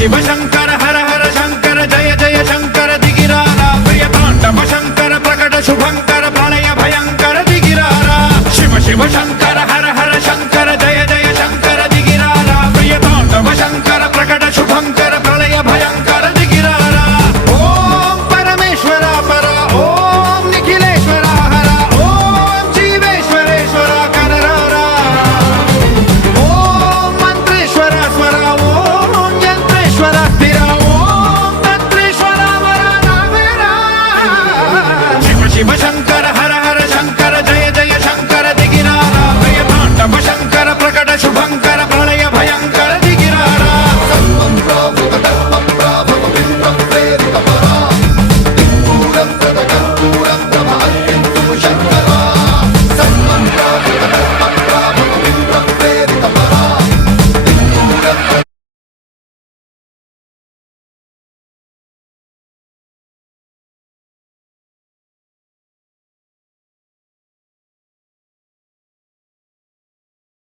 शिव शंकर हर हर शंकर जय जय शंकर दिगिरारा प्रिय तांडव शंकर प्रकट शुभंकर प्रलय भयंकर दिगिरारा शिव शिव शंकर